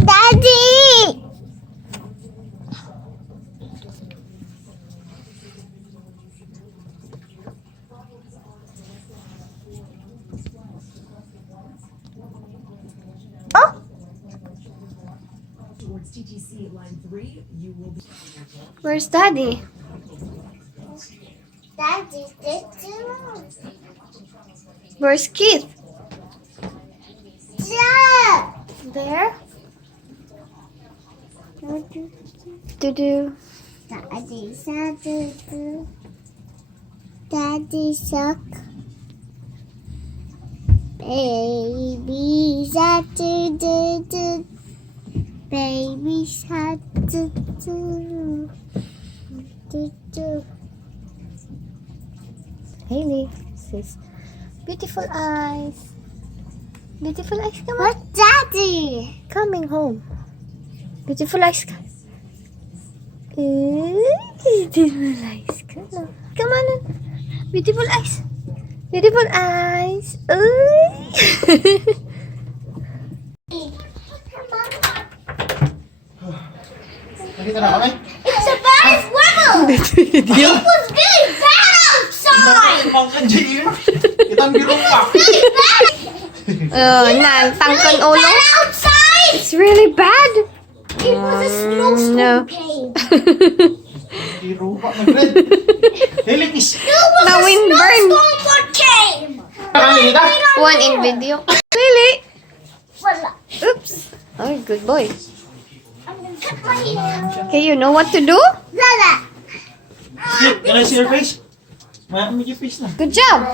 Daddy! Oh? Towards TTC line 3, you will be. Where's Daddy? Daddy, where's Keith? Yeah. There? Do-do. Daddy suck. Do-do. Daddy suck. Baby shark. Do-do-do. Baby shark. Do-do. Do-do. Hailey says, beautiful eyes. Beautiful eyes, come on. What, Daddy? Coming home. Beautiful eyes, come. Beautiful eyes, come on. Come on. Beautiful eyes. Beautiful eyes. Nakita na kami? It's a bad weather. It was really bad outside. Pangkan dyan. Kitang biro pa. Tangkan ulo. Bad outside. It's really bad. It was a snowstorm came. Biro pa. Nag-red. Helikis. It was The a wind burned. snowstorm what came. Nakakita? One in video. Really? Wala. Oops. Oh, good boy. I'm gonna cut my hair. Okay, you know what to do? Lala. Can I see your face? May your face na. Good job.